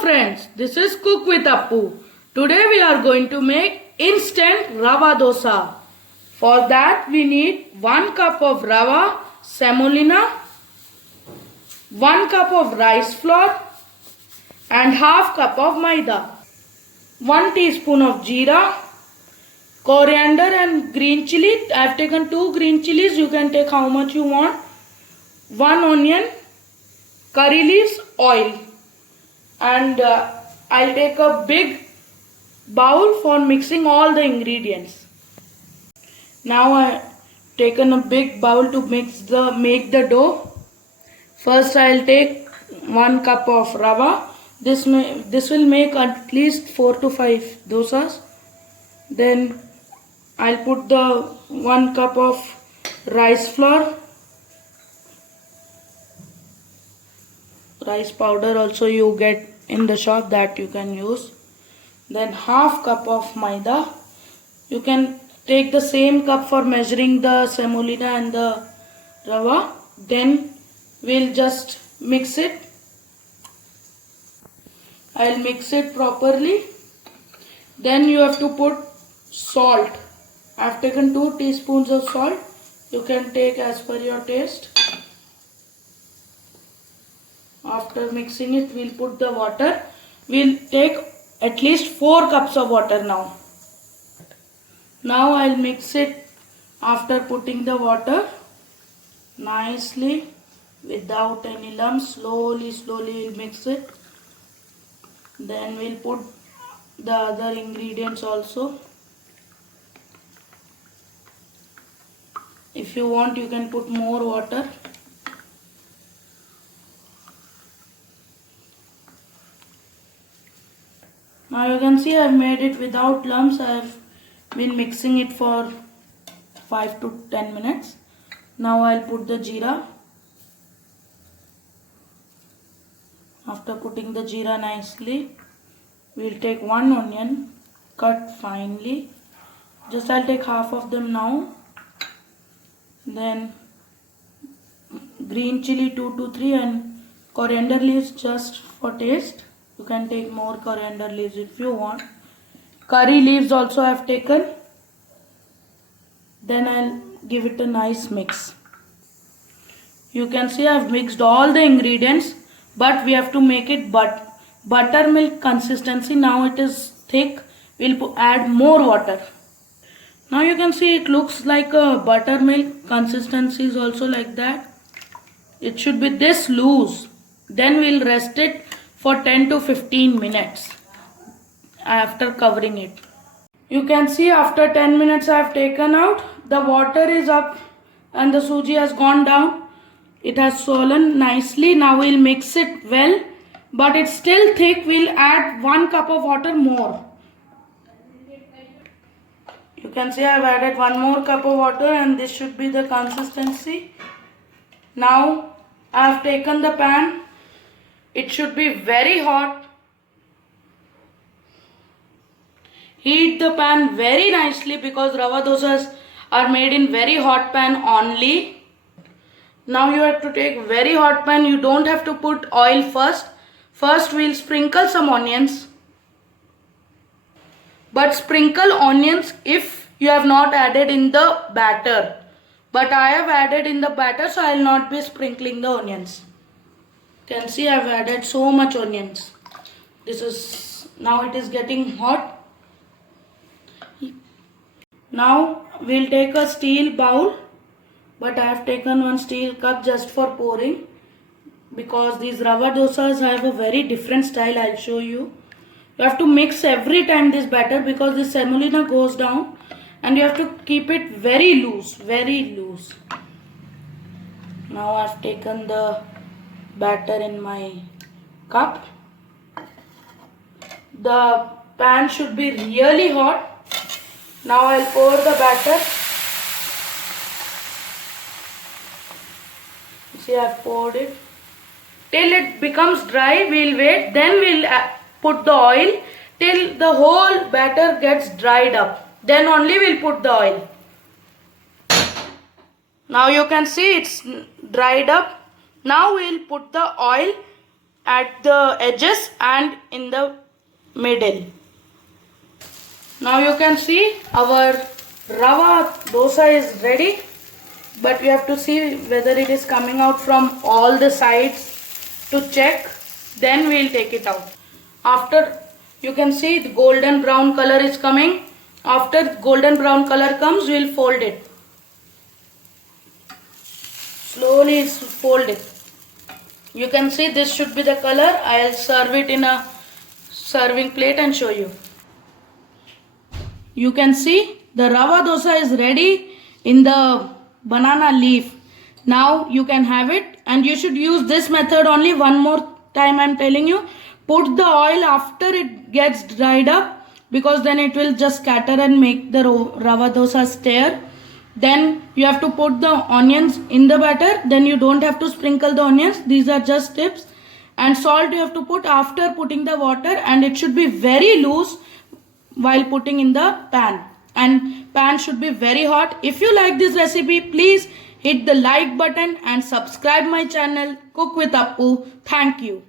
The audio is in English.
friends, this is Cook with Appu. Today we are going to make instant rava dosa. For that we need 1 cup of rava semolina, 1 cup of rice flour and half cup of maida, 1 teaspoon of jeera, coriander and green chili. I have taken 2 green chilies, you can take how much you want, 1 onion, curry leaves, oil. And I'll take a big bowl for mixing all the ingredients. Now I've taken a big bowl to make the dough. First I'll take 1 cup of rava. This will make at least 4 to 5 dosas. Then I'll put the 1 cup of rice flour. Rice powder also you get in the shop, that you can use. Then half cup of maida. You can take the same cup for measuring the semolina and the rava. Then we'll just mix it. I'll mix it properly. Then you have to put salt. I've taken 2 teaspoons of salt. You can take as per your taste. After mixing it, we'll put the water. We'll take at least 4 cups of water now. Now I'll mix it after putting the water nicely without any lumps. Slowly we'll mix it. Then we'll put the other ingredients also. If you want, you can put more water. Now you can see I've made it without lumps. I've been mixing it for 5 to 10 minutes. Now I'll put the jeera. After putting the jeera nicely, we'll take 1 onion cut finely. Just I'll take half of them now. Then green chili 2 to 3 and coriander leaves just for taste. You can take more coriander leaves if you want. Curry leaves also I have taken. Then I'll give it a nice mix. You can see I have mixed all the ingredients, but we have to make it buttermilk consistency. Now it is thick. We'll add more water. Now you can see it looks like a buttermilk consistency is also like that. It should be this loose. Then we'll rest it for 10 to 15 minutes after covering it. You can see after 10 minutes I have taken out. The water is up and the suji has gone down. It has swollen nicely. Now we'll mix it well, but it's still thick. We'll add 1 cup of water more. You can see I've added 1 more cup of water and this should be the consistency. Now I have taken the pan. It should be very hot. Heat the pan very nicely because rava dosas are made in very hot pan only. Now you have to take very hot pan. You don't have to put oil first. First we'll sprinkle some onions. But sprinkle onions if you have not added in the batter. But I have added in the batter, so I will not be sprinkling the onions. You can see I have added so much onions. Now it is getting hot. Now we'll take a steel bowl, but I have taken 1 steel cup just for pouring because these rava dosas have a very different style. I'll show you. You have to mix every time this batter because this semolina goes down and you have to keep it very loose, very loose. Now I've taken the batter in my cup. The pan should be really hot. Now I'll pour the batter. See, I've poured it. Till it becomes dry, we'll wait. Then we'll put the oil till the whole batter gets dried up. Then only we'll put the oil. Now you can see it's dried up. Now we'll put the oil at the edges and in the middle. Now you can see our rava dosa is ready, but we have to see whether it is coming out from all the sides to check, then we will take it out. After you can see the golden brown color is coming. After golden brown color comes, we will fold it. Slowly fold it. You can see this should be the color. I will serve it in a serving plate and show you. You can see the rava dosa is ready in the banana leaf. Now you can have it, and you should use this method only. One more time I am telling you. Put the oil after it gets dried up, because then it will just scatter and make the rava dosa stir. Then you have to put the onions in the batter. Then you don't have to sprinkle the onions. These are just tips. And salt you have to put after putting the water, and it should be very loose while putting in the pan. And pan should be very hot. If you like this recipe, please hit the like button and subscribe my channel Cook with Appu. Thank you.